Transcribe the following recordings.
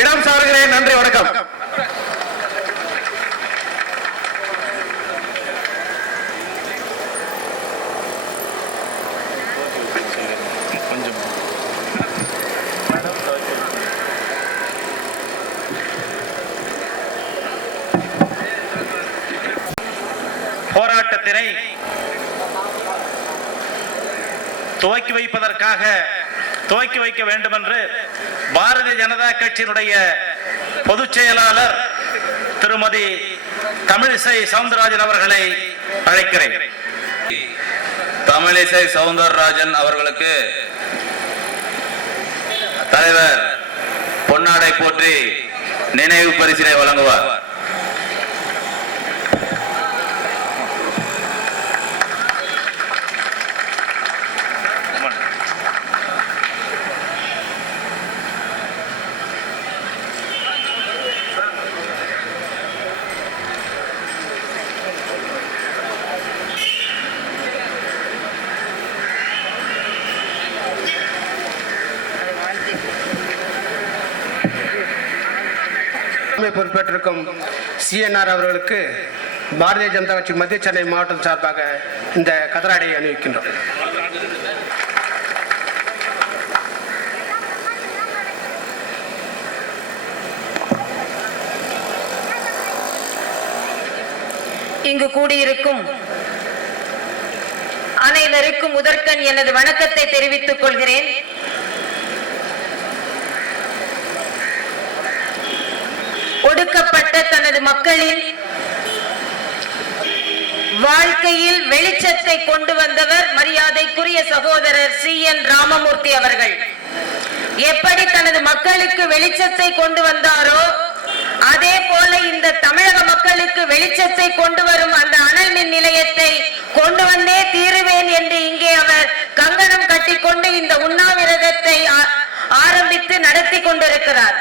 இடம் சாருகிறேன். நன்றி வணக்கம். போராட்டத்தினை துவக்கி வைப்பதற்காக துவக்கி வைக்க வேண்டும் என்று பாரதிய ஜனதா கட்சியினுடைய பொதுச் செயலாளர் திருமதி தமிழிசை சவுந்தரராஜன் அவர்களை அழைக்கிறேன். தமிழிசை சவுந்தரராஜன் அவர்களுக்கு தலைவர் பொன்னாடை போற்றி நினைவு பரிசினை வழங்குவார் தலைமை பொறுப்பேற்றிருக்கும் சிஎன்ஆர் அவர்களுக்கு பாரதிய ஜனதா கட்சி மத்திய சென்னை மாவட்டம் சார்பாக இந்த கதராடையை அணிவிக்கின்றோம். இங்கு கூடியிருக்கும் அனைவருக்கும் முதற்கண் எனது வணக்கத்தை தெரிவித்துக் கொள்கிறேன். ஒடுக்கப்பட்ட தனது மக்களின் வாழ்க்கையில் வெளிச்சத்தை கொண்டு வந்தவர் மரியாதைக்குரிய சகோதரர் சி. என். ராமமூர்த்தி அவர்கள். எப்படி தனது மக்களுக்கு வெளிச்சத்தை கொண்டு வந்தாரோ அதே போல இந்த தமிழக மக்களுக்கு வெளிச்சத்தை கொண்டு வரும் அந்த அனல் மின் நிலையத்தை கொண்டு வந்தே தீருவேன் என்று இங்கே அவர் கங்கணம் கட்டிக்கொண்டு இந்த உண்ணாவிரதத்தை ஆரம்பித்து நடத்தி கொண்டிருக்கிறார்.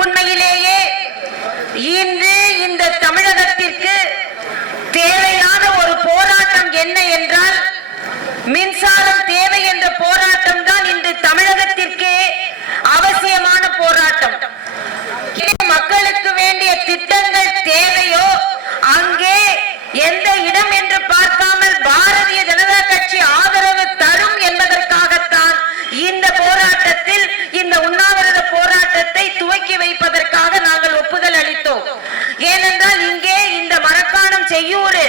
உண்மையிலேயே இன்று இந்த தமிழகத்திற்கு தேவையான ஒரு போராட்டம் என்ன என்றால் மின்சாரம் தேவை என்ற போராட்டம் தான் இன்று தமிழகத்திற்கே அவசியமான போராட்டம் எங்கே மக்களுக்கு வேண்டிய திட்டங்கள் தேவையோ அங்கே எந்த இடம் என்று பார்க்காமல் பாரதிய ஜனதா கட்சி ஆதரவு தரும் என்பதற்காகத்தான் இந்த போராட்டத்தில் இந்த உண்ணாவிரத போராட்டத்தை துவக்கி வைப்பதற்காக நாங்கள் ஒப்புதல் அளித்தோம் ஏனென்றால் இங்கே இந்த மரக்காணம் செய்யூறு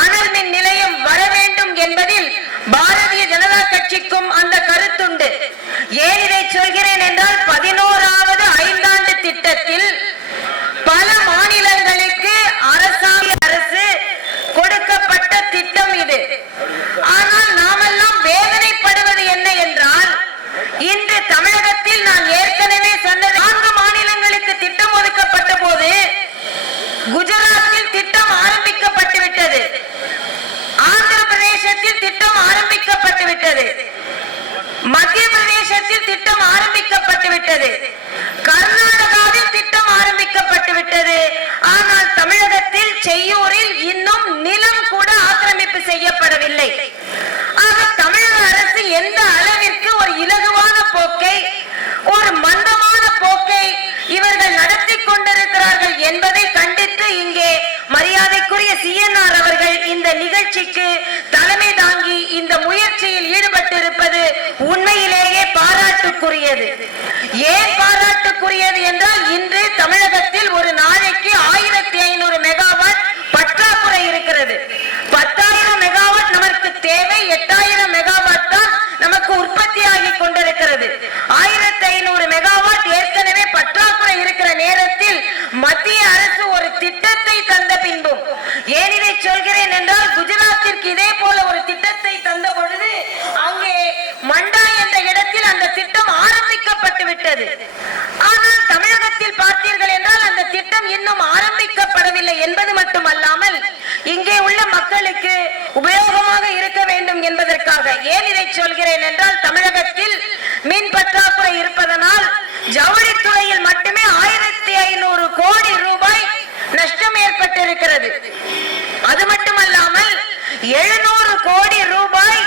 அனல் மின் நிலையம் வர வேண்டும் என்பதில் பாரதிய ஜனதா கட்சிக்கும் அந்த கருத்துண்டு ஏன் இதை சொல்கிறேன் என்றால் பதினோராவது ஐந்தாண்டு திட்டத்தில் பல மாநிலங்களுக்கு அரசாங்க அரசு கொடுக்கப்பட்ட திட்டம் இது ஆனால் நாமெல்லாம் வேதனைப்படுவது என்ன என்றால் இன்று தமிழகத்தில் நான் ஏற்கனவே சொன்னது நான்கு மாநிலங்களுக்கு திட்டம் ஒதுக்கப்பட்ட போது குஜராத்தில் திட்டம் ஆரம்பிக்கப்பட்டு விட்டது ஆந்திர பிரதேசத்தில் திட்டம் ஆரம்பிக்கப்பட்டு விட்டது மத்திய பிரதேசத்தில் திட்டம் ஆரம்பிக்கப்பட்டு விட்டது. கர்நாடகாவில் திட்டம் ஆரம்பிக்கப்பட்டு விட்டது. ஆனால் தமிழகத்தில் செய்யூரில் இன்னும் நிலம் கூட ஆக்கிரமிப்பு செய்யப்படவில்லை. ஆக தமிழக அரசு எந்த அளவிற்கு ஒரு இலகுவான போக்கை ஒரு மந்தமான போக்கை இவர்கள் நடத்தி கொண்டிருக்கிறார்கள் என்பதை கண்டித்து இங்கே மரியாதைக்குரிய சிஎன்ஆர் அவர்கள் இந்த நிகழ்ச்சிக்கு தலைமை தாங்கி இந்த முயற்சியில் ஈடுபட்டிருப்பது உண்மையில் பாராட்டுக்குரியது ஏன் பாராட்டுக்குரியது என்றால் இன்று தமிழகத்தில் ஒரு நாளைக்கு ஆயிரத்தி ஐநூறு மெகாவாட் பற்றாக்குறை இருக்கிறது. பத்தாயிரம் மெகாவாட் நமக்கு தேவை எட்டாயிரம் மெகாவாட் தான் நமக்கு உற்பத்தி ஆகி கொண்டிருக்கிறது. ஆயிரத்தி ஐநூறு மெகாவாட் ஏற்கனவே பற்றாக்குறை இருக்கிற நேரத்தில் மத்திய அரசு ஒரு திட்டத்தை தந்த பின்பும். ஏன் இதை சொல்கிறேன் என்றால் குஜராத்திற்கு இதே போல ஒரு திட்டத்தை தந்த பொழுது அங்கே மண்டா என்ற இடத்தில் அந்த திட்டம் ஆரம்பிக்கப்பட்டு விட்டது ஆனால் தமிழகத்தில் பார்த்தீர்கள் என்றால் அந்த திட்டம் இன்னும் ஆரம்பிக்கப்படவில்லை என்பது மட்டுமல்லாமல் இங்கே உள்ள மக்களுக்கு உபயோகமாக இருக்க வேண்டும் என்பதற்காக ஏன் இதை சொல்கிறேன் என்றால் தமிழகத்தில் மின் பற்றாக்குறை இருப்பதனால் ஜவுளித்துறையில் மட்டுமே ஆயிரத்தி ஐநூறு கோடி ரூபாய் நஷ்டம் ஏற்பட்டிருக்கிறது. அது மட்டுமல்லாமல் எழுநூறு கோடி ரூபாய்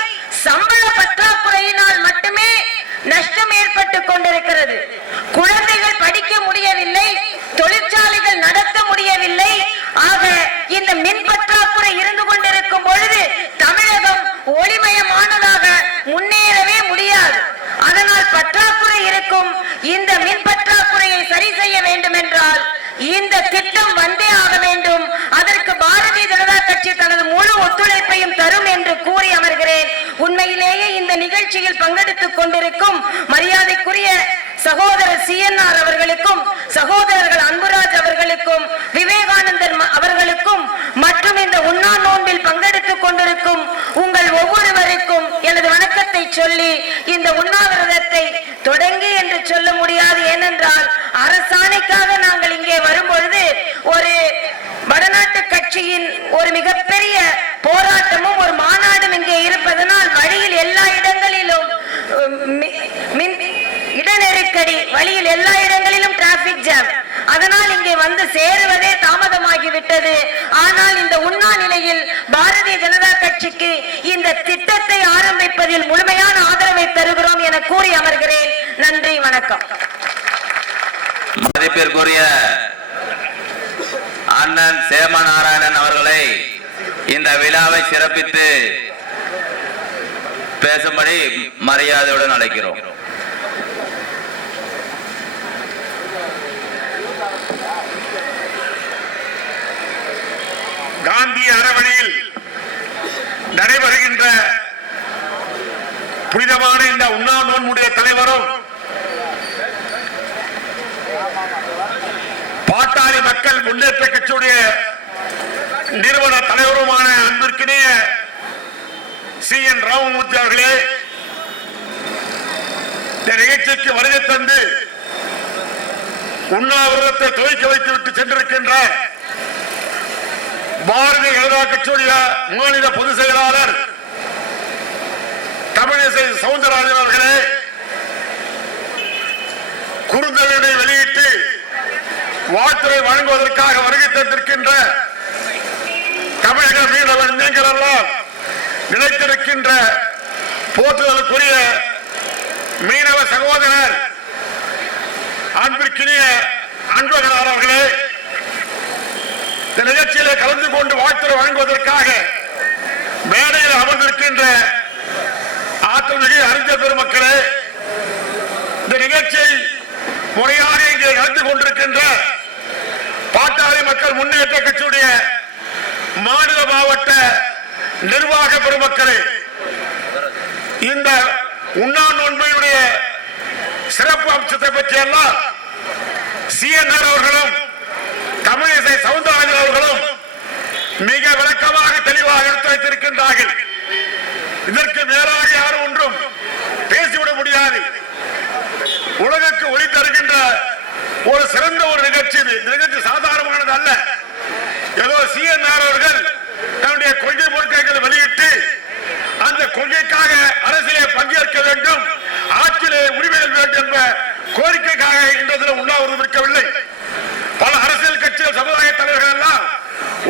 சம்பள பற்றாக்குறையினால் மட்டுமே நஷ்டம் ஏற்பட்டு கொண்டிருக்கிறது. குழந்தைகள் படிக்க முடியவில்லை தொழிற்சாலைகள் நடத்த முடியவில்லை ஆக இந்த மின் பற்றாக்குறை இருந்து கொண்டிருக்கும் பொழுது தமிழகம் ஒளிமயமானதாக முன்னேறவே முடியாது. அதனால் பற்றாக்குறை இருக்கும். இந்த மின் பற்றாக்குறையை சரி செய்ய வேண்டும் என்றால் இந்த திட்டம் வந்தே ஆக வேண்டும். கட்சி தனது முழு ஒத்துழைப்பையும் தரும் என்று கூறி அமர்கிறேன். உண்மையிலேயே இந்த நிகழ்ச்சியில் பங்கெடுத்துக் கொண்டிருக்கும் மரியாதைக்குரிய சகோதரர் ஆர் அவர்களுக்கும் சகோதரர்கள் அன்புராஜ் அவர்களுக்கும் விவேகானந்தர் அவர்களுக்கும் மற்றும் இந்த உண்ணா நோன்பில் பங்கெடுத்துக் கொண்டிருக்கும் உங்கள் ஒவ்வொருவருக்கும் எனது வணக்கத்தை சொல்லி இந்த உண்ணாவிரதத்தை தொடங்கி என்று சொல்ல முடியாது. ஏனென்றால் அரசாணைக்காக நாங்கள் இங்கே வரும்பொழுது ஒரு ஒரு மிகப்பெரிய போராட்டமும் ஒரு மாநாடும் இங்கே இருப்பதனால் வழியில் எல்லா இடங்களிலும் இட நெருக்கடி வழியில் எல்லா இடங்களிலும் டிராபிக் ஜாம் அதனால் இங்கே வந்து சேருவதே தாமதமாகிவிட்டது. ஆனால் இந்த உண்ணா நிலையில் பாரதிய ஜனதா கட்சிக்கு இந்த திட்டத்தை ஆரம்பிப்பதில் முழுமையான ஆதரவை தருகிறோம் என கூறி அமர்கிறேன். நன்றி வணக்கம். மதிப்பிற்குரிய அண்ணன் சேமநாராயணன் அவர்களை இந்த விழாவை சிறப்பித்து பேசும்படி மரியாதையுடன் அழைக்கிறோம். காந்தி அறவழியில் நடைபெறுகின்ற புனிதமான இந்த உண்ணா நோன்புடைய தலைவரும் பாட்டாளி மக்கள் முன்னேற்ற கட்சியுடைய நிறுவன தலைவருமான அன்பிற்கினிய சி. என். ராமமூர்த்தி அவர்களே இந்த நிகழ்ச்சிக்கு வருகை தந்து உண்ணாவிரதத்தை துவக்கி வைத்துவிட்டு சென்றிருக்கின்ற பாரதிய ஜனதா கட்சியுடைய மாநில பொதுச் செயலாளர் தமிழிசை சவுந்தரராஜன் அவர்களே குறுந்தலினை வெளி வாழ்த்துறை வழங்குவதற்காக வருகை தந்திருக்கின்ற தமிழக மீனவ நீங்கள் எல்லாம் நிலைத்திருக்கின்ற போற்றுதலுக்குரிய மீனவ சகோதரர் அன்பிற்கினிய அன்பகனார் அவர்களே இந்த நிகழ்ச்சியில் கலந்து கொண்டு வாழ்த்துறை வழங்குவதற்காக மேடையில் அமர்ந்திருக்கின்ற ஆற்றல் மிகு அறிஞர் பெருமக்களே இந்த நிகழ்ச்சியை முறையாக இங்கே கலந்து கொண்டிருக்கின்ற பாட்டாளி மக்கள் முன்னேற்ற கட்சியுடைய மாநில மாவட்ட நிர்வாக பெருமக்களே இந்த உண்ணா நோன்மையுடைய சிறப்பு அம்சத்தை பற்றி எல்லாம் சிஎன்ஆர் அவர்களும் தமிழிசை சவுந்தரராஜன் அவர்களும் மிக விளக்கமாக தெளிவாக எடுத்து வைத்திருக்கின்றார்கள். இதற்கு மேலாக யாரும் ஒன்றும் பேசிவிட முடியாது. உலகுக்கு ஒளி தருகின்ற ஒரு சிறந்த ஒரு நிகழ்ச்சி இது. இந்த நிகழ்ச்சி சாதாரணமானது அல்ல. ஏதோ சிஎன்ஆர் அவர்கள் தன்னுடைய கொள்கை பொருட்களை வெளியிட்டு அந்த கொள்கைக்காக அரசியலே பங்கேற்க வேண்டும். ஆட்சியிலே உரிமைகள் வேண்டும் என்ற கோரிக்கைக்காக இன்றதில் தினம் உண்ணாவிரதம் இருக்கவில்லை. பல அரசியல் கட்சிகள் சமுதாய தலைவர்கள் எல்லாம்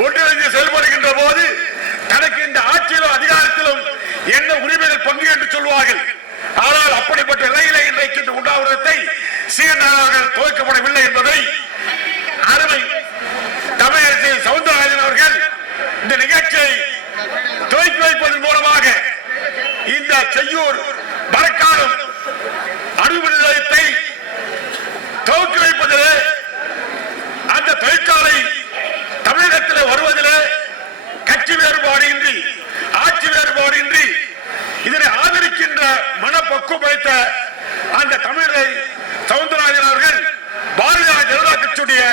ஒன்றிணைந்து செயல்படுகின்ற போது தனக்கு இந்த ஆட்சியிலும் அதிகாரத்திலும் என்ன உரிமைகள் பங்கு என்று சொல்வார்கள். ஆனால் அப்படிப்பட்ட நிலையிலே இன்றைக்கு இந்த உண்ணாவிரதத்தை சீனார்கள் துவக்கப்படவில்லை என்பதை அருமை தமிழகத்தை சவுந்தரராஜன் அவர்கள் இந்த நிகழ்ச்சியை துவக்கி வைப்பதன் மூலமாக இந்த செய்யூர் மரக்காலம் அணுமின் நிலையத்தை துவக்கி வைப்பதிலே அந்த தொழிற்சாலை தமிழகத்தில் வருவதிலே கட்சி வேறுபாடு இன்றி ஆட்சி வேறுபாடு இன்றி இதனை ஆதரிக்கின்ற மனப்பக்குவம் படைத்த அந்த தமிழரை சவுந்தரராஜன் அவர்கள் பாரதிய ஜனதா கட்சியுடைய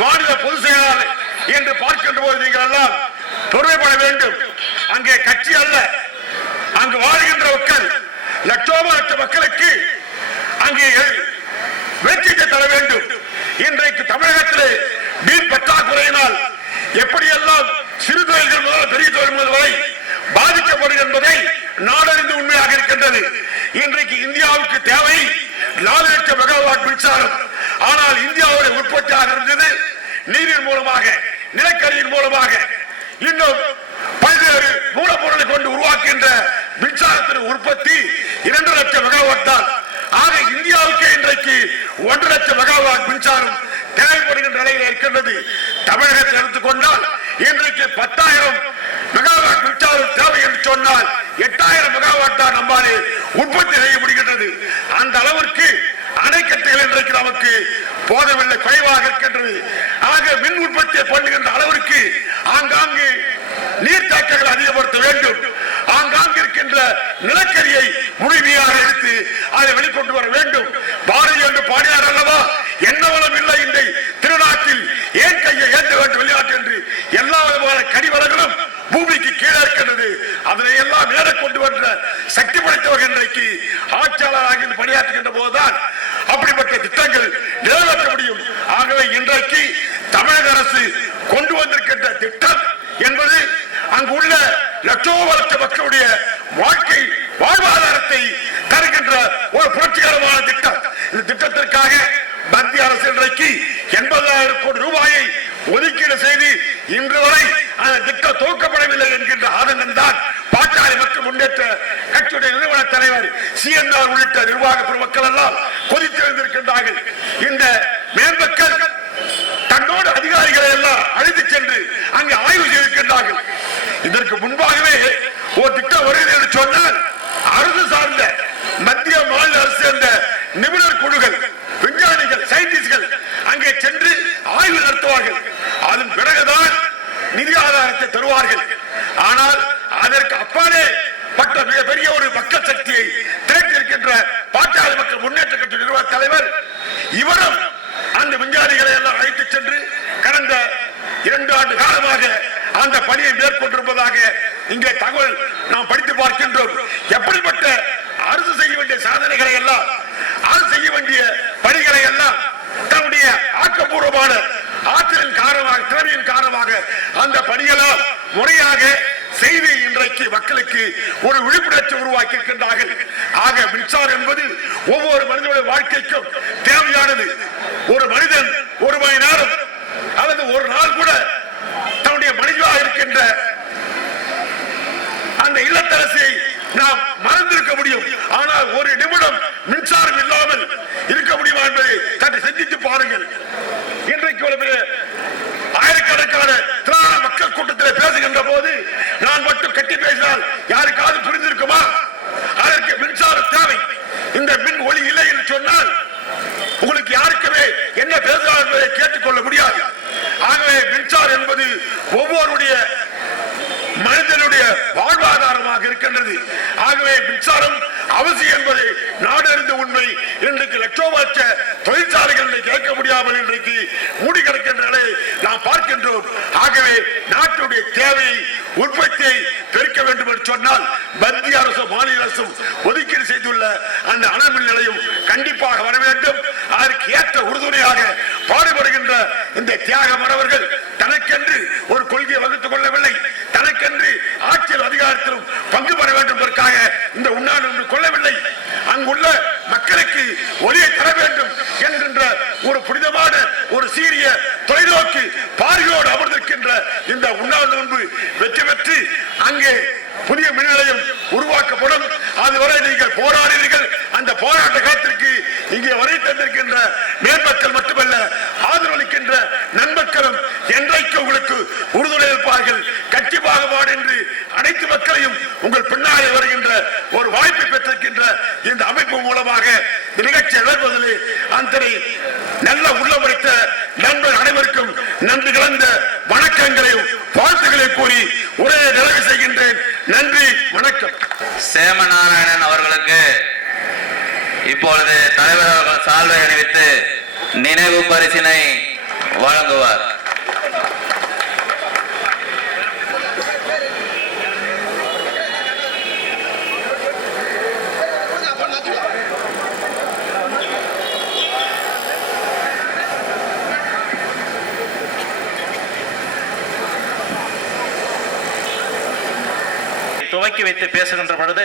மாநில பொதுச் செயலாளர் என்று பார்க்கின்ற போது நீங்கள் எல்லாம் பெருமைப்பட வேண்டும் அங்கே கட்சி அல்ல அங்கு வாழ்கின்ற மக்கள் லட்சோப லட்ச மக்களுக்கு அங்கே வெற்றித்தை தர வேண்டும் இன்றைக்கு தமிழகத்திலே மீன் பற்றாக்குறையினால் எப்படியெல்லாம் சிறு தொழில்கள் முதல் பெரிய தொழில் வரை பாதிக்கப்படும் என்பதை நாடறிந்து இருக்கிறது. இன்றைக்கு இந்தியாவுக்கு தேவை நாலு லட்சம் மெகாவாட் மின்சாரம். ஆனால் இந்தியாவுடைய உற்பத்தியாக இருந்தது நீரின் மூலமாக நிலக்கரியின் மூலமாக. இன்னும் பல்வேறு மூலப்பொருளை கொண்டு உருவாக்குகின்ற மின்சாரத்தின் உற்பத்தி இரண்டு லட்சம் மெகாவாட் தான். ஆக இந்தியாவுக்கு இன்றைக்கு ஒன்று லட்சம் மெகாவாட் மின்சாரம் தேவைப்படுகின்ற நிலையில் இருக்கின்றது. தமிழகத்தில் எடுத்துக்கொண்டால் இன்றைக்கு பத்தாயிரம் மெகாவாட் மின்சாரம் தேவை என்று சொன்னால் எட்டாயிரம் மெகாவாட் தான் நம்மாலே உற்பத்தி செய்ய முடிகின்றது. அந்த அளவிற்கு அணைக்கட்டுகள் இன்றைக்கு நமக்கு போதவில்லை குறைவாக இருக்கின்றது. ஆக மின் உற்பத்தியை பண்ணுகின்ற அளவிற்கு ஆங்காங்கு நீர்த்தாக்கங்கள் அதிகப்படுத்த வேண்டும். ஆங்காங்கு இருக்கின்ற நிலக்கரியை முழுமையாக எடுத்து அதை வெளிக்கொண்டு வர வேண்டும். பாரதிய என்று பாடினார் அல்லவா என்ன வளம் இல்லை இந்த திருநாட்டில் ஏன் கையை ஏற்ற வேண்டும் விளையாட்டு என்று எல்லா விதமான கடிவளங்களும் பூமிக்கு கீழே இருக்கின்றது அதனை எல்லாம் மேலே கொண்டு வந்த சக்தி படைத்தவர் இன்றைக்கு ஆட்சியாளராக பணியாற்றுகின்ற போதுதான் அப்படிப்பட்ட திட்டங்கள் நிறைவேற்ற முடியும். ஆகவே இன்றைக்கு தமிழக அரசு கொண்டு வந்திருக்கின்ற திட்டம் என்பது அங்கு உள்ள லட்சோப லட்ச மக்களுடைய வாழ்க்கை வாழ்வாதாரத்தை தருகின்ற ஒரு புரட்சிகரமான திட்டம். இந்த திட்டத்திற்காக மத்திய அரசு இன்றைக்கு எண்பதாயிரம் கோடி ரூபாயை ஒதுக்கீடு செய்து இன்று வரை அந்த திட்டம் துவக்கப்படவில்லை என்கின்ற ஆதங்கம் தான் முன்னேற்ற கட்சியுடைய நிறுவன தலைவர் ஆர் உள்ளிட்ட நிர்வாக பெருமக்கள் எல்லாம் கொதித்திருந்திருக்கின்றார்கள் இந்த மேம்பக்கள் தன்னோடு அதிகாரிகளை எல்லாம் அழைத்து சென்று அங்கே ஆய்வு செய்திருக்கின்றார்கள் இதற்கு முன்பாகவே ஒரு திட்டம் வருகிறது என்று சொன்னால் அரசு சார்ந்த மத்திய மாநில அரசு சேர்ந்த நிபுணர் குழுக்கள் விஞ்ஞானிகள் சயின்டிஸ்ட்கள் அங்கே சென்று ஆய்வு நடத்துவார்கள் அதன் பிறகுதான் நிதி ஆதாரத்தை தருவார்கள் ஆனால் அதற்கு அப்பாலே பட்ட மிகப்பெரிய ஒரு மக்கள் சக்தியை திரட்டியிருக்கின்ற பாட்டாளி மக்கள் முன்னேற்ற கட்சி நிறுவன தலைவர் இவரும் அந்த விஞ்ஞானிகளை எல்லாம் அழைத்து சென்று கடந்த இரண்டு ஆண்டு காலமாக அந்த பணியை மேற்கொண்டிருப்பதாக இங்கே தகவல் நாம் படித்து பார்க்கின்றோம் எப்படிப்பட்ட அரசு செய்ய வேண்டிய சாதனைகளை எல்லாம் அரசு செய்ய வேண்டிய பணிகளை எல்லாம் தன்னுடைய ஆக்கப்பூர்வமான ஆற்றலின் காரணமாக திறமையின் காரணமாக அந்த பணிகளால் முறையாக செய்தி இன்றைக்கு மக்களுக்கு ஒரு விழிப்புணர்ச்சி உருவாக்கி இருக்கின்றார்கள் ஆக மின்சாரம் என்பது ஒவ்வொரு மனிதனுடைய வாழ்க்கைக்கும் தேவையானது. ஒரு மனிதன் ஒரு மணி நேரம் அல்லது ஒரு நாள் கூட தன்னுடைய மனைவியாக இருக்கின்ற அந்த இல்லத்தரசியை நாம் மறந்திருக்க முடியும். ஆனால் ஒரு நிமிடம் மின்சாரம் இல்லாமல் இருக்க முடியுமா என்பதை சற்று சிந்தித்து பாருங்கள். இன்றைக்கு ஒரு ஆயிரக்கணக்கான பேசுகின்ற போது நான் மட்டும் கட்டி பேசினால் யாருக்காவது புரிந்திருக்குமா? அதற்கு மின்சாரம் தேவை. இந்த மின் ஒளி இல்லை என்று சொன்னால் உங்களுக்கு யாருக்குமே என்ன பேசுகிறார் என்பதை கேட்டுக்கொள்ள முடியாது. ஆகவே மின்சாரம் என்பது ஒவ்வொருடைய மனிதனுடைய வாழ்வாதாரமாக இருக்கின்றது. ஆகவே மின்சாரம் அவசியம் என்பதை நாடு அறிந்த உண்மை இன்றைக்கு லட்சோபட்ச தொழிற்சாலைகளை கேட்க முடியாமல் இன்றைக்கு மூடி கிடக்கின்ற நிலையை நாம் பார்க்கின்றோம். ஆகவே நாட்டுடைய தேவையை உற்பத்தியை பெருக்க வேண்டும் என்று சொன்னால் மத்திய அரசும் மாநில அரசும் ஒதுக்கீடு செய்துள்ள அந்த அணுமின் நிலையம் கண்டிப்பாக வர வேண்டும். அதற்கு ஏற்ற உறுதுணையாக பாடுபடுகின்ற இந்த தியாக மறவர்கள் தனக்கென்று ஒரு கொள்கையை வகுத்துக் கொள்ளவில்லை. தனக்கென்று அரசியல் அதிகாரத்திலும் பங்கு பெற வேண்டும் என்பதற்காக இந்த உண்ணாடு கொள்ளவில்லை. அங்குள்ள மக்களுக்கு ஒளியை தர வேண்டும் என்கின்ற ஒரு புனிதமான ஒரு சீரிய தொலைநோக்கு பார்வையோடு அமர்ந்திருக்கின்ற இந்த உண்ணாடு வெற்றி பெற்று அங்கே புதிய மின் நிலையம் உருவாக்கப்படும். அதுவரை நீங்கள் போராடினீர்கள். அந்த போராட்ட காலத்திற்கு இங்கே வரை தந்திருக்கின்ற மேம்பக்கள் மட்டுமல்ல ஆதரவளிக்கின்ற நண்பர்களும் என்றைக்கு உங்களுக்கு உறுதுணை இருப்பார்கள் கட்சி பாகுபாடு என்று அனைத்து மக்களையும் உங்கள் பின்னாலே வருகின்ற ஒரு வாய்ப்பை பெற்றிருக்கின்ற இந்த அமைப்பு மூலமாக இந்த நிகழ்ச்சியை நடப்பதிலே அந்த நல்ல உள்ளமடைத்த நண்பர் அனைவருக்கும் நன்றி கலந்த வணக்கங்களையும் வாழ்த்துக்களையும் கூறி உரையை நிறைவு செய்கின்றேன். நன்றி வணக்கம். சேமநாராயணன் அவர்களுக்கு இப்பொழுது தலைவர் அவர்கள் சால்வை அணிவித்து நினைவு பரிசினை வழங்குவார். துவக்கி வைத்து பேசுகின்ற பொழுது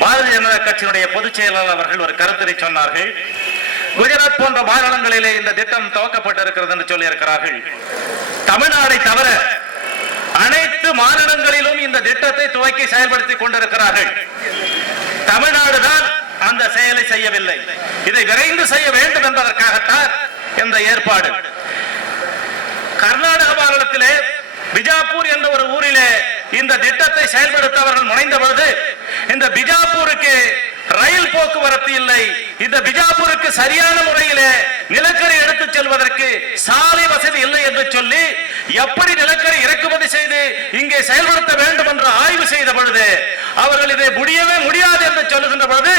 பாரதிய ஜனதா கட்சியினுடைய பொதுச் செயலாளர் அவர்கள் ஒரு கருத்தினை சொன்னார்கள். குஜராத் போன்ற மாநிலங்களிலே இந்த திட்டம் துவக்கப்பட்டிருக்கிறது என்று சொல்லியிருக்கிறார்கள். தமிழ்நாடை தவிர அனைத்து மாநிலங்களிலும் இந்த திட்டத்தை துவக்கி செயல்படுத்திக் கொண்டிருக்கிறார்கள். தமிழ்நாடு தான் அந்த செயலை செய்யவில்லை. இதை விரைந்து செய்ய வேண்டும் என்பதற்காகத்தான் இந்த ஏற்பாடு. கர்நாடக மாநிலத்திலே பிஜாப்பூர் என்ற ஒரு ஊரிலே இந்த திட்டத்தை செயல்படுத்த அவர்கள் முனைந்த பொழுது இந்த பிஜாப்பூருக்கு ரயில் போக்குவரத்து இல்லை. இந்த பிஜாப்பூருக்கு சரியான முறையிலே நிலக்கரி எடுத்துச் செல்வதற்கு சாலை வசதி இல்லை என்று சொல்லி எப்படி நிலக்கரி இறக்குமதி செய்து இங்கே செயல்படுத்த வேண்டும் என்று ஆய்வு செய்த பொழுது அவர்கள் இதை முடியவே முடியாது என்று சொல்லுகின்ற பொழுது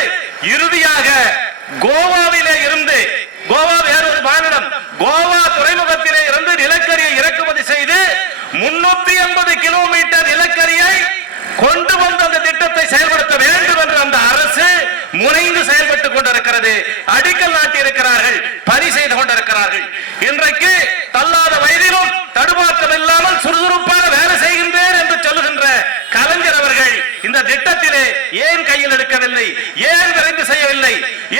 இறுதியாக கோவாவிலே இருந்து கோவா வேறொரு மாநிலம் கோவா துறைமுகத்திலே இருந்து நிலக்கரியை இறக்குமதி செய்து முன்னூத்தி எண்பது கிலோமீட்டர் நிலக்கரியை கொண்டு வந்து அந்த திட்டத்தை செயல்படுத்த வேண்டும் என்று அந்த அரசு முனைந்து செயல்பட்டுக் கொண்டிருக்கிறது. அடிக்கல் நாட்டி இருக்கிறார்கள் பணி செய்து கொண்டிருக்கிறார்கள். இன்றைக்கு தள்ளாத வயதிலும் தடுமாற்றம் இல்லாமல் சுறுசுறுப்பாக வேலை செய்கின்றேன் என்று சொல்லுகின்ற கலைஞர் அவர்கள் இந்த திட்டத்திலே ஏன் கையில் எடுக்கவில்லை? ஏன் விரைந்து செய்யவில்லை?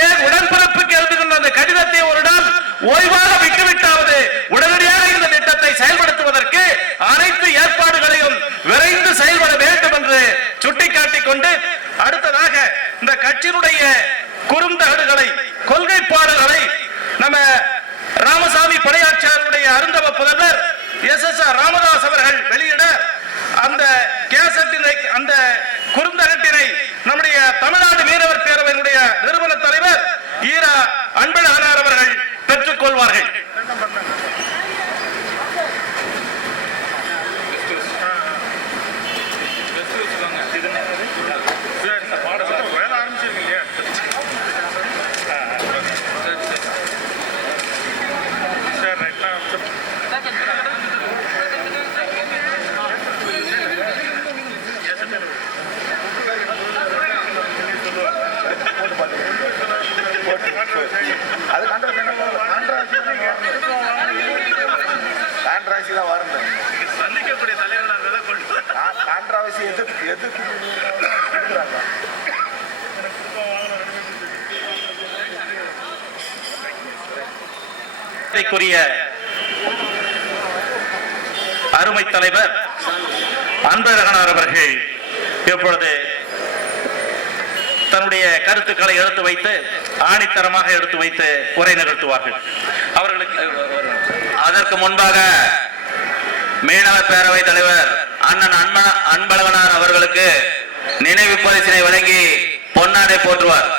ஏன் உடன்பிறப்புக்கு எழுதுகின்ற அந்த கடிதத்தை ஒரு நாள் ஓய்வாக விட்டுவிட்டாவது உடனடி இந்த திட்டத்தை செயல்படுத்துவதற்கு அனைத்து ஏற்பாடுகளையும் விரைந்து செயல்பட வேண்டும் என்று சுட்டிக்காட்டிக் கொண்டு அடுத்ததாக இந்த கட்சியினுடைய குறுந்தகடுகளை கொள்கை பாடல்களை நம்ம ராமசாமி படையாட்சியாருடைய அருந்தவ புதல்வர் எஸ் எஸ் ஆர் ராமதாஸ் அவர்கள் வெளியிட அந்த கேசட்டினை அந்த குறுந்தகட்டினை நம்முடைய தமிழ்நாடு மீனவர் பேரவையினுடைய நிறுவன தலைவர் ஈரா அன்பழகனார் அவர்கள் பெற்றுக் கொள்வார்கள் கான்ட்ராவர்சி தான் வரணும் கான்ட்ராவர்சி எதிர்ப்பு எதிர்ப்பு கொடுக்குறாங்க மரியாதைக்குரிய அருமை தலைவர் அன்பழகனார் அவர்கள் இப்பொழுது தன்னுடைய கருத்துக்களை எடுத்து வைத்து ஆணித்தரமாக எடுத்து வைத்து உரை நிகழ்த்துவார்கள். அவர்களுக்கு அதற்கு முன்பாக மீனவ பேரவை தலைவர் அண்ணன் அன்ப அன்பழகனார் அவர்களுக்கு நினைவு பரிசினை வழங்கி பொன்னாடை போற்றுவார்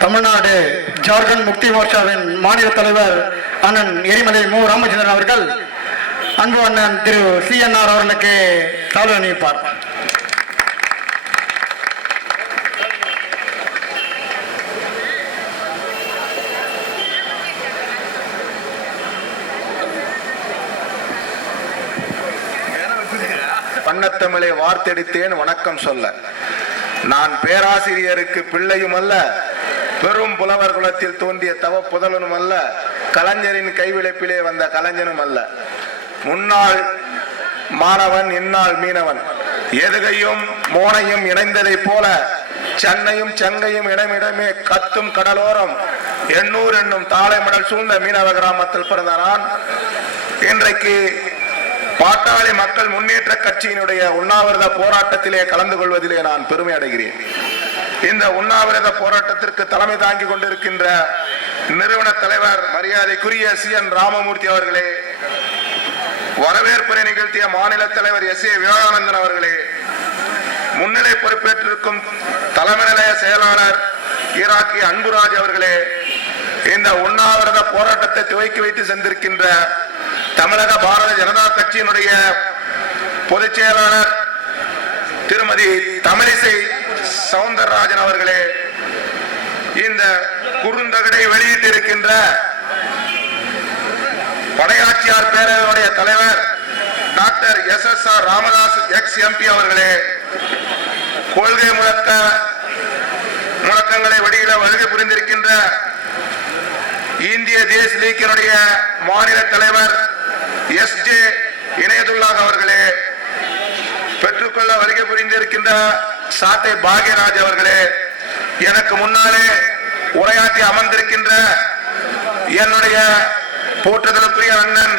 தமிழ்நாடு ஜார்க்கண்ட் முக்தி மோர்ச்சாவின் மாநில தலைவர் அண்ணன் எரிமலை மு. ராமச்சந்திரன் அவர்கள் அன்பு அண்ணன் திரு சி என் ஆர் அவர்களுக்கு சால்வை அணிவிப்பார். பண்ணத்தமிழை வார்த்தெடுத்தேன் வணக்கம் சொல்ல. நான் பேராசிரியருக்கு பிள்ளையும் அல்ல பெரும் புலவர் குலத்தில் தோன்றிய தவ புதலனும் அல்ல கலைஞரின் கைவிளைப்பிலே வந்த கலைஞனும் அல்ல. முன்னாள் மாணவன் இந்நாள் மீனவன். எதுகையும் மோனையும் இணைந்ததைப் போல சென்னையும் செங்கையும் இடமிடமே கத்தும் கடலோரம் எண்ணூர் என்னும் தாளைமடல் சூழ்ந்த மீனவ கிராமத்தில் பிறந்த நான் இன்றைக்கு பாட்டாளி மக்கள் முன்னேற்ற கட்சியினுடைய உண்ணாவிரத போராட்டத்திலே கலந்து கொள்வதிலே நான் பெருமை அடைகிறேன். இந்த உண்ணாவிரத போராட்டத்திற்கு தலைமை தாங்கி கொண்டிருக்கின்ற நிறுவன தலைவர் மரியாதைக்குரிய சி என் ராமமூர்த்தி அவர்களே வரவேற்புரை நிகழ்த்திய மாநில தலைவர் எஸ் ஏ விவேகானந்தன் அவர்களே முன்னிலை பொறுப்பேற்றிருக்கும் தலைமை நிலைய செயலாளர் ஈராக்கி அன்புராஜ் அவர்களே இந்த உண்ணாவிரத போராட்டத்தை துவக்கி வைத்து சென்றிருக்கின்ற தமிழக பாரத ஜனதா கட்சியினுடைய பொதுச் செயலாளர் திருமதி தமிழிசை சவுந்தரராஜன் அவர்களே இந்த குறுந்தகடை வெளியிட்டிருக்கின்ற படையாட்சியார் பேரவையுடைய தலைவர் doctor S S R Ramadoss ex MP அவர்களே கொள்கை முழக்க முழக்கங்களை வடிவில வருகை புரிந்திருக்கின்ற இந்திய தேச லீக்கினுடைய மாநில தலைவர் எஸ் ஜே இணையதுல்லாஹ் அவர்களே பெற்றுக்கொள்ள வருகை புரிந்திருக்கின்ற சாத்தை பாக்யராஜ் அவர்களே எனக்கு முன்னாலே உரையாற்றி அமர்ந்திருக்கின்ற என்னுடைய போற்றுதலுக்குரிய அண்ணன்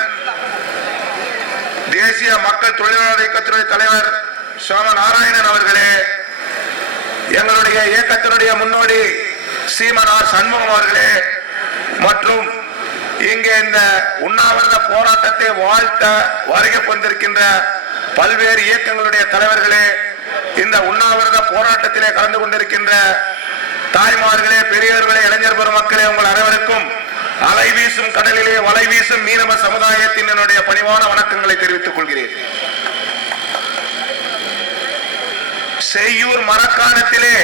தேசிய மக்கள் தொழிலாளர் இயக்கத்துறை தலைவர் சோம நாராயணன் அவர்களே எங்களுடைய இயக்கத்தினுடைய முன்னோடி சீமனார் சண்முகம் அவர்களே மற்றும் இங்கே இந்த உண்ணாவிரத போராட்டத்தை வாழ்த்த வருகை கொண்டிருக்கின்ற பல்வேறு இயக்கங்களுடைய தலைவர்களே இந்த உண்ணாவிரத போராட்டத்திலே கலந்து கொண்டிருக்கின்ற தாய்மார்களே பெரியவர்களே இளைஞர் பெருமக்களே உங்கள் அனைவருக்கும் அலை வீசும் கடலிலே வலை வீசும் மீனவ சமுதாயத்தின் என்னுடைய பணிவான வணக்கங்களை தெரிவித்துக் கொள்கிறேன். செய்யூர் மரக்காணத்திலே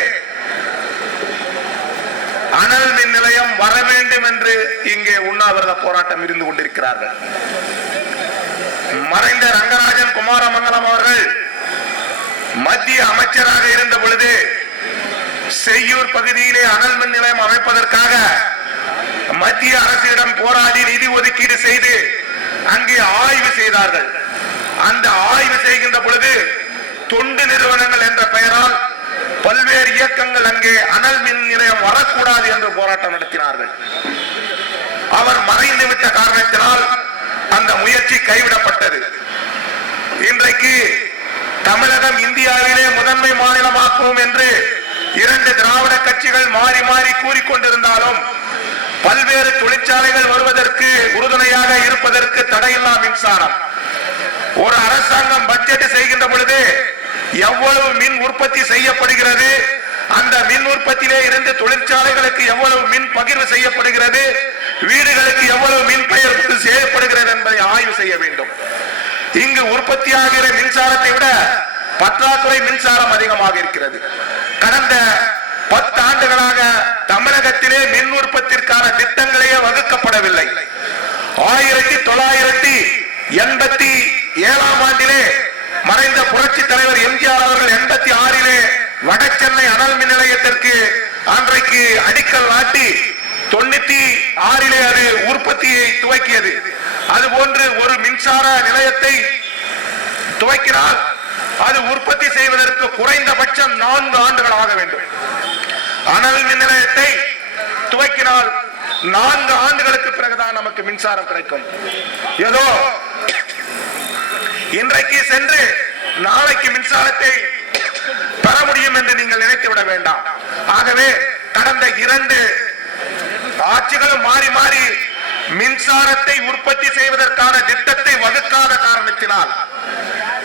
அனல் மின் நிலையம் வர வேண்டும் என்று இங்கே உண்ணாவிரத போராட்டம் இருந்து கொண்டிருக்கிறார்கள். மறைந்த ரங்கராஜன் குமாரமங்கலம் அவர்கள் மத்திய அமைச்சராக இருந்த பொழுது செய்யூர் பகுதியிலே அனல் மின் நிலையம் அமைப்பதற்காக மத்திய அரசிடம் போராடி நிதி ஒதுக்கீடு செய்து அங்கே ஆய்வு செய்தார்கள். அந்த ஆய்வு செய்கின்ற பொழுது தொண்டு நிறுவனங்கள் என்ற பெயரால் பல்வேறு இயக்கங்கள் அங்கே அனல் மின் நிலையம் வரக்கூடாது என்று போராட்டம் நடத்தினார்கள். அவர் மறைந்து விட்ட காரணத்தினால் அந்த முயற்சி கைவிடப்பட்டது. இன்றைக்கு தமிழகம் இந்தியாவிலே முதன்மை மாநிலமாக்குவோம் என்று இரண்டு திராவிட கட்சிகள் மாறி மாறி கூறிக்கொண்டிருந்தாலும் பல்வேறு தொழிற்சாலைகள் வருவதற்கு உறுதுணையாக இருப்பதற்கு தடையில்லா மின்சாரம். ஒரு அரசாங்கம் பட்ஜெட் செய்கின்ற பொழுது எவ்வளவு மின் உற்பத்தி செய்யப்படுகிறது அந்த மின் உற்பத்தியிலே இருந்து தொழிற்சாலைகளுக்கு எவ்வளவு மின் பகிர்வு செய்யப்படுகிறது வீடுகளுக்கு எவ்வளவு மின் பெயர்ப்பு செய்யப்படுகிறது என்பதை ஆய்வு செய்ய வேண்டும். இங்கு உற்பத்தியாகிற மின்சாரத்தை விட பற்றாக்குறை மின்சாரம் அதிகமாக இருக்கிறது. கடந்த பத்து ஆண்டுகளாக தமிழகத்திலே மின் உற்பத்திற்கான திட்டங்களே வகுக்கப்படவில்லை. ஆயிரத்தி தொள்ளாயிரத்தி எண்பத்தி ஏழாம் ஆண்டிலே மறைந்த புரட்சி தலைவர் எம்ஜிஆர் அவர்கள் எண்பத்தி ஆறிலே வட சென்னை அனல் மின் நிலையத்திற்கு அன்றைக்கு அடிக்கல் நாட்டி தொண்ணூத்தி ஆறிலே அது உற்பத்தியை துவக்கியது. அதுபோன்று போன்று மின்சார நிலையத்தை துவைக்கிறார். அது உற்பத்தி செய்வதற்கு குறைந்தபட்சம் நான்கு ஆண்டுகள் ஆக வேண்டும். அனல் மின் நிலையத்தை துவக்கினால் நான்கு ஆண்டுகளுக்கு பிறகுதான் நமக்கு மின்சாரம் கிடைக்கும். ஏதோ இன்றைக்கு சென்று நாளைக்கு மின்சாரத்தை பெற முடியும் என்று நீங்கள் நினைத்து விட வேண்டாம். ஆகவே கடந்த இரண்டு ஆட்சிகளும் மாறி மாறி மின்சாரத்தை உற்பத்தி செய்வதற்கான திட்டத்தை வகுக்காத காரணத்தினால்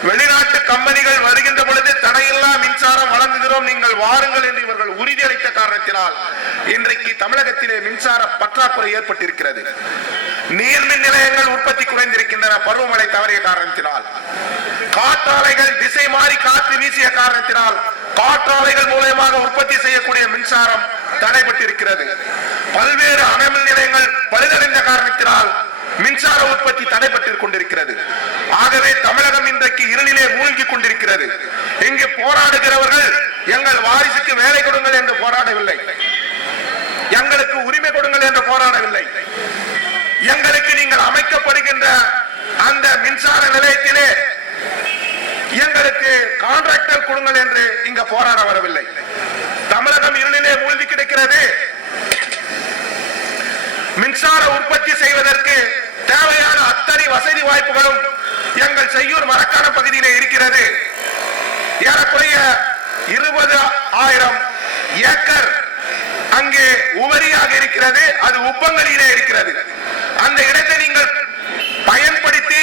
வெளிநாட்டு கம்பெனிகள் வருகின்ற பொழுது தடையில்லா மின்சாரம் வழங்குகிறோம் நீங்கள் வாருங்கள் என்று இவர்கள் உறுதியளித்த காரணத்தினால் இன்றைக்கு தமிழகத்திலே மின்சார பற்றாக்குறை ஏற்பட்டிருக்கிறது. நீர்மின் நிலையங்கள் உற்பத்தி குறைந்திருக்கின்றன பருவமழை தவறிய காரணத்தினால். காற்றாலைகள் திசை மாறி காற்று வீசிய காரணத்தினால் காற்றாலைகள் மூலயமாக உற்பத்தி செய்யக்கூடிய மின்சாரம் தடைபட்டிருக்கிறது. பல்வேறு அணுமின் நிலையங்கள் பழுதடைந்த காரணத்தினால் மின்சார உற்பத்தி தடைபட்டு கொண்டிருக்கிறது. ஆகவே தமிழகம் இன்றைக்கு இருளிலே மூழ்கி கொண்டிருக்கிறது. இங்கு போராடுகிறவர்கள் எங்கள் வாரிசுக்கு வேலை கொடுங்கள் என்று போராடவில்லை. எங்களுக்கு உரிமை கொடுங்கள் என்று போராடவில்லை. எங்களுக்கு நீங்கள் அமைக்கப்படுகின்ற அந்த மின்சார நிலையத்திலே எங்களுக்கு கான்ட்ராக்டர் கொடுங்கள் என்று இங்க போராட வரவில்லை. தமிழகம் இருளிலே மூழ்கி கிடக்கிறது. மின்சார உற்பத்தி செய்வதற்கு தேவையான அத்தனை வசதி வாய்ப்புகளும் எங்கள் செய்யூர் மரக்கான பகுதியிலே இருக்கிறது. ஏறக்குறைய இருபது ஆயிரம் ஏக்கர் அங்கே உபரியாக இருக்கிறது. அது உப்பங்களிலே இருக்கிறது. அந்த இடத்தை நீங்கள் பயன்படுத்தி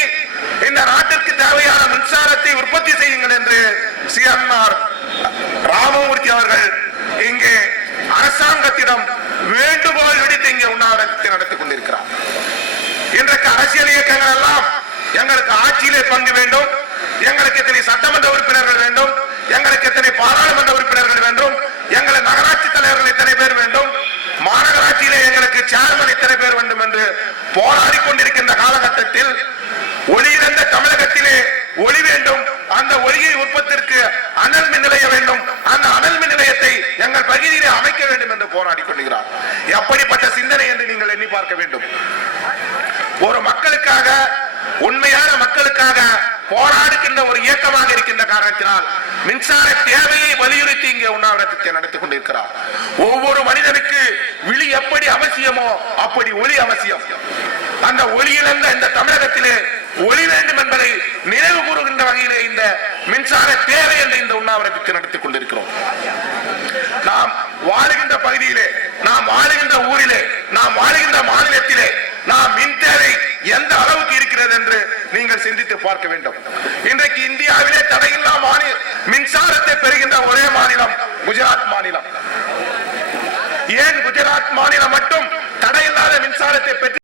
இந்த நாட்டிற்கு தேவையான மின்சாரத்தை உற்பத்தி செய்யுங்கள் என்று சிஎம்ஆர் ராமமூர்த்தி அவர்கள் இங்கே அரசாங்கத்திடம் வேண்டுகோள் விடுத்து இங்கே உண்ணாவிரத்தை நடத்தி கொண்டிருக்கிறார். இன்றைக்கு அரசியல் இயக்கங்கள் எல்லாம் எங்களுக்கு ஆட்சியிலே பங்கு வேண்டும். எங்களுக்கு எத்தனை சட்டமன்ற உறுப்பினர்கள் வேண்டும். எங்களுக்கு எத்தனை பாராளுமன்ற உறுப்பினர்கள் வேண்டும். எங்களை நகராட்சி தலைவர்கள் எத்தனை பேர் வேண்டும். மாநகராட்சியிலே எங்களுக்கு சேர்மன் எத்தனை பேர் வேண்டும் என்று போராடி கொண்டிருக்கின்ற காலகட்டத்தில் ஒளியிழந்த தமிழகத்திலே ஒளி வேண்டும். அந்த ஒளியை உற்பத்திற்கு அனல் மின் நிலைய வேண்டும். அந்த அனல் மின் நிலையத்தை எங்கள் பகுதியிலே அமைக்க வேண்டும் என்று போராடி கொண்டிருக்கிறார். எப்படிப்பட்ட சிந்தனை என்று நீங்கள் எண்ணி பார்க்க வேண்டும். ஒரு மக்களுக்காக உண்மையான மக்களுக்காக போராடுகின்ற ஒரு இயக்கமாக இருக்கின்ற காரணத்தினால் மின்சார தேவையை வலியுறுத்தி இங்கே உண்ணாவிரத்தை நடத்தி கொண்டிருக்கிறார். ஒவ்வொரு மனிதனுக்கு விழி எப்படி அவசியமோ அப்படி ஒளி அவசியம். அந்த ஒளியிலிருந்த இந்த தமிழகத்திலே ஒளி வேண்டும் என்பதை நினைவு கூறுகின்ற வகையிலே இந்த மின்சார தேவை என்று இந்த உண்ணாவிரதத்தை நடத்தி கொண்டிருக்கிறோம். நாம் வாழுகின்ற பகுதியிலே நாம் வாழுகின்ற ஊரிலே நாம் வாழுகின்ற மாநிலத்திலே நாம் மின் தேவை எந்த அளவுக்கு இருக்கிறது என்று நீங்கள் சிந்தித்து பார்க்க வேண்டும். இன்றைக்கு இந்தியாவிலே தடையில்லா மாநில மின்சாரத்தை பெறுகின்ற ஒரே மாநிலம் குஜராத் மாநிலம். ஏன் குஜராத் மாநிலம் மட்டும் தடையில்லாத மின்சாரத்தை பெற்று